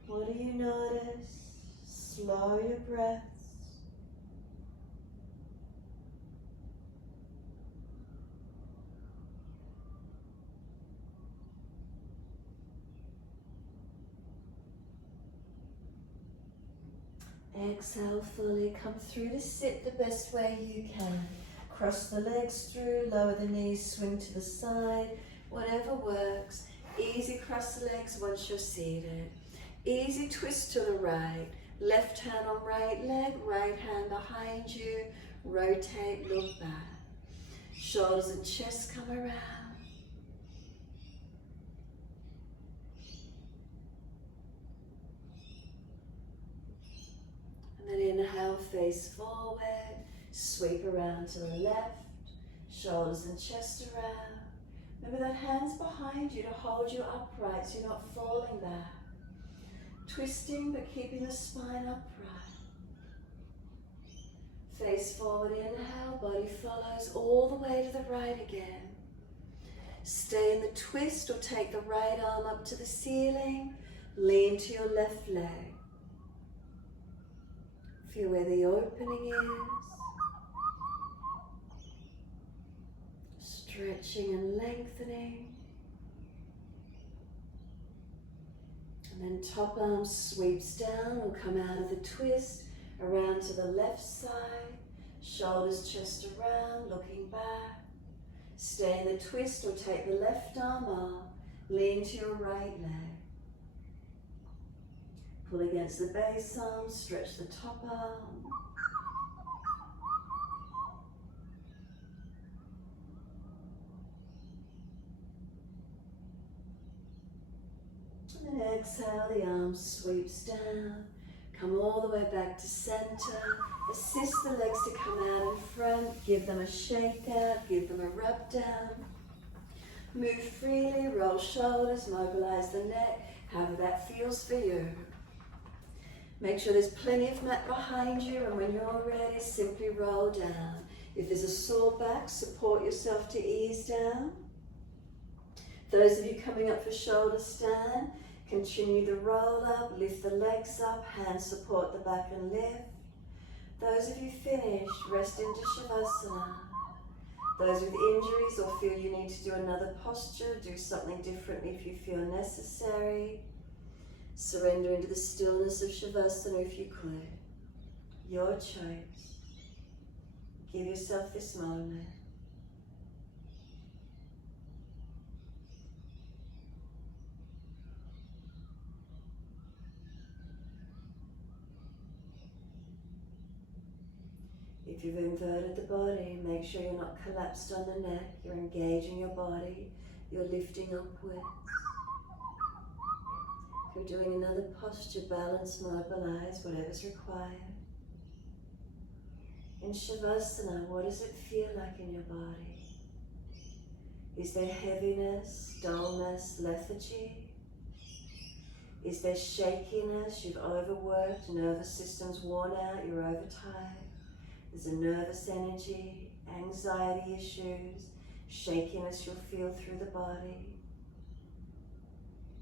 What do you notice? Slow your breaths. Exhale fully, come through to sit the best way you can. Cross the legs through, lower the knees, swing to the side, whatever works. Easy cross the legs once you're seated. Easy twist to the right. Left hand on right leg, right hand behind you. Rotate, look back. Shoulders and chest come around. inhale, face forward. Sweep around to the left. Shoulders and chest around. Remember that hands behind you to hold you upright so you're not falling back. Twisting but keeping the spine upright. Face forward, inhale, body follows all the way to the right again. Stay in the twist or take the right arm up to the ceiling. Lean to your left leg. Feel where the opening is. Stretching and lengthening. And then top arm sweeps down or come out of the twist, around to the left side. Shoulders, chest around, looking back. Stay in the twist or take the left arm up. Lean to your right leg. Pull against the base arm, stretch the top arm. And then exhale, the arm sweeps down. Come all the way back to center. Assist the legs to come out in front. Give them a shake out, give them a rub down. Move freely, roll shoulders, mobilize the neck, however that feels for you. Make sure there's plenty of mat behind you, and when you're ready, simply roll down. If there's a sore back, support yourself to ease down. Those of you coming up for shoulder stand, continue the roll up, lift the legs up, hands support the back and lift. Those of you finished, rest into Shavasana. Those with injuries or feel you need to do another posture, do something differently if you feel necessary. Surrender into the stillness of Shavasana if you could. Your choice. Give yourself this moment. If you've inverted the body, make sure you're not collapsed on the neck. You're engaging your body. You're lifting upwards. If you're doing another posture, balance, mobilize, whatever's required. In Shavasana, what does it feel like in your body? Is there heaviness, dullness, lethargy? Is there shakiness? You've overworked, nervous system's worn out, you're overtired. There's a nervous energy, anxiety issues, shakiness you'll feel through the body.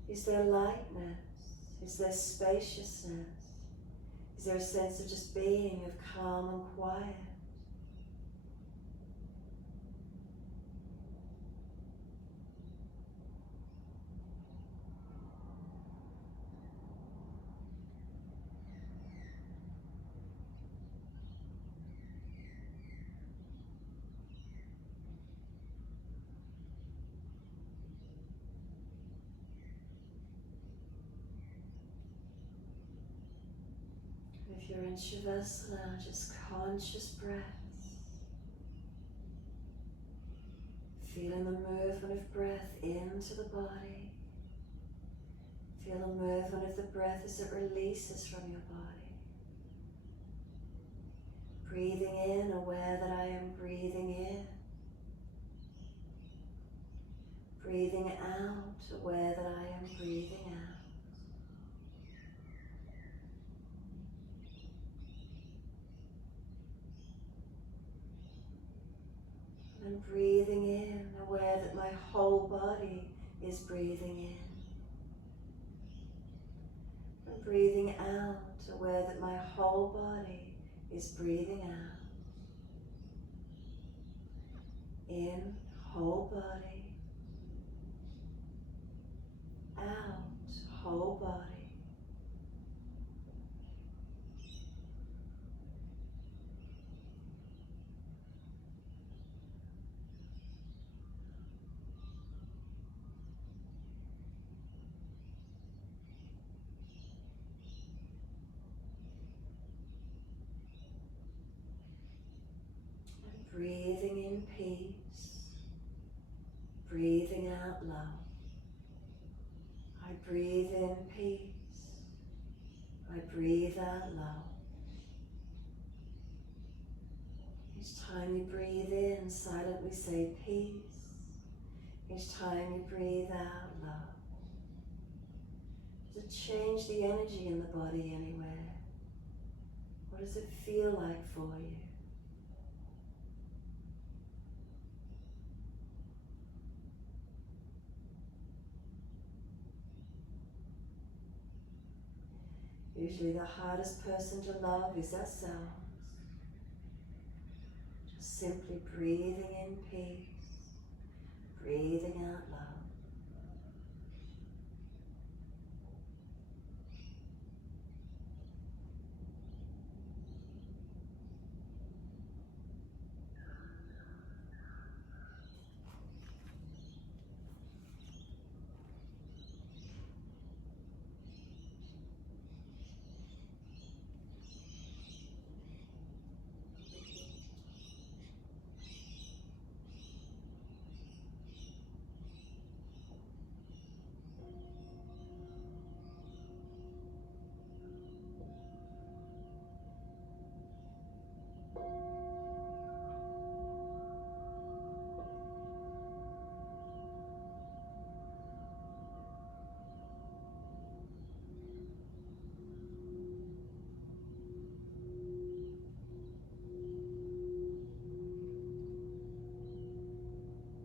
Is there lightness? Is there spaciousness? Is there a sense of just being, of calm and quiet? If you're in Shavasana, just conscious breaths. Feeling the movement of breath into the body. Feel the movement of the breath as it releases from your body. Breathing in, aware that I am breathing in. Breathing out, aware that I am breathing out. And breathing in, aware that my whole body is breathing in. And breathing out, aware that my whole body is breathing out. In, whole body. Out, whole body. Breathing in peace, breathing out love. I breathe in peace, I breathe out love. Each time you breathe in, silently say peace. Each time you breathe out, love. Does it change the energy in the body anywhere? What does it feel like for you? Usually the hardest person to love is ourselves. Just simply breathing in peace, breathing out love.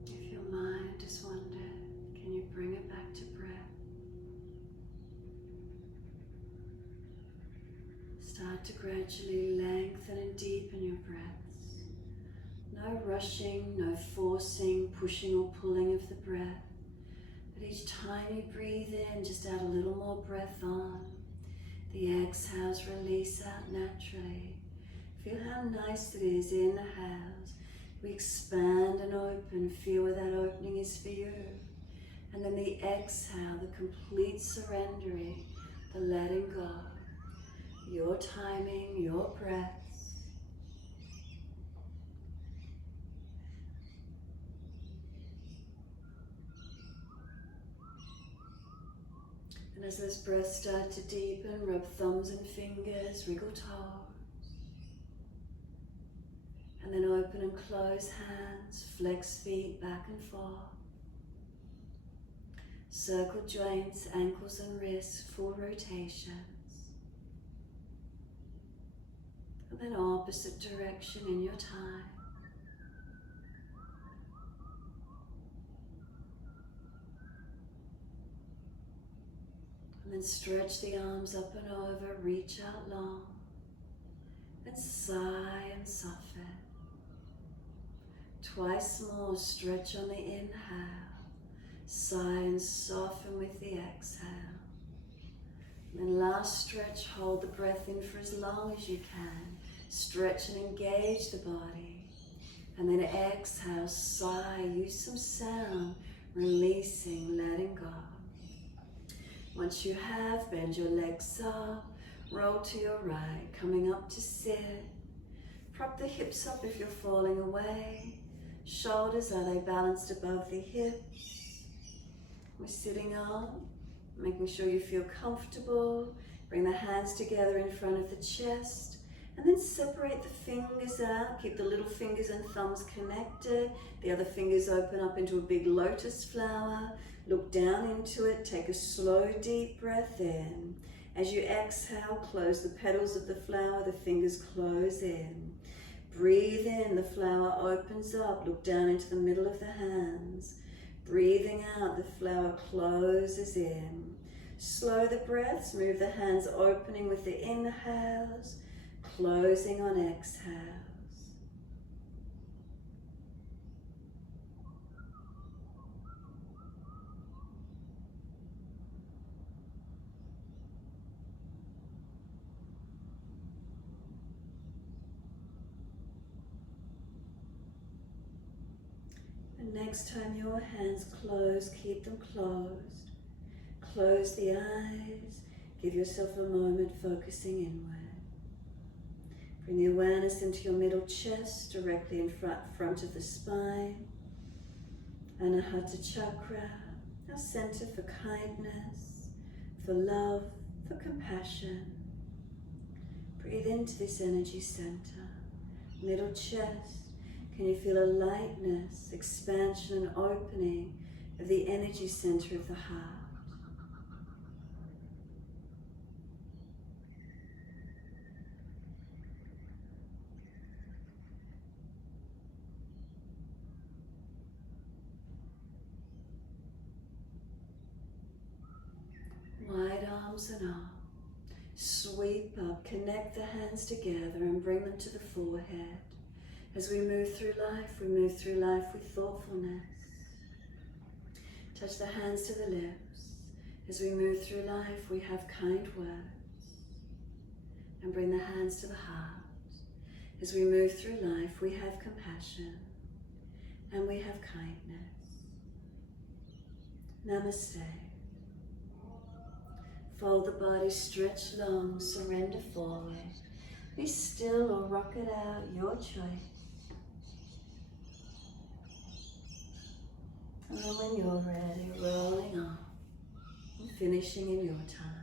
If your mind has wandered, can you bring it back to breath? Start to gradually lengthen and deepen your breaths. No rushing, no forcing, pushing or pulling of the breath. But each time you breathe in, just add a little more breath on. The exhales release out naturally. Feel how nice it is. Inhales, we expand and open. Feel where that opening is for you. And then the exhale, the complete surrendering, the letting go. Your timing, your breaths. And as those breaths start to deepen, rub thumbs and fingers, wriggle toes. And then open and close hands, flex feet back and forth. Circle joints, ankles and wrists, full rotations. And then opposite direction in your time. And then stretch the arms up and over, reach out long. And sigh and soften. Twice more, stretch on the inhale. Sigh and soften with the exhale. And then last stretch, hold the breath in for as long as you can. Stretch and engage the body. And then exhale, sigh, use some sound, releasing, letting go. Once you have, bend your legs up, roll to your right, coming up to sit. Prop the hips up if you're falling away. Shoulders, are they balanced above the hips? We're sitting up, making sure you feel comfortable. Bring the hands together in front of the chest. And then separate the fingers out. Keep the little fingers and thumbs connected. The other fingers open up into a big lotus flower. Look down into it. Take a slow, deep breath in. As you exhale, close the petals of the flower. The fingers close in. Breathe in. The flower opens up. Look down into the middle of the hands. Breathing out, the flower closes in. Slow the breaths. Move the hands opening with the inhales. Closing on exhales. And next time your hands close, keep them closed. Close the eyes. Give yourself a moment focusing inward. Bring the awareness into your middle chest, directly in front of the spine. Anahata chakra, our center for kindness, for love, for compassion. Breathe into this energy center. middle chest. Can you feel a lightness, expansion and opening of the energy center of the heart? Wide arms and up. Sweep up, connect the hands together and bring them to the forehead. As we move through life with thoughtfulness. Touch the hands to the lips. As we move through life, we have kind words. And bring the hands to the heart. As we move through life, we have compassion. And we have kindness. Namaste. Fold the body, stretch long, surrender forward. Be still or rock it out, your choice. And then when you're ready, rolling on and finishing in your time.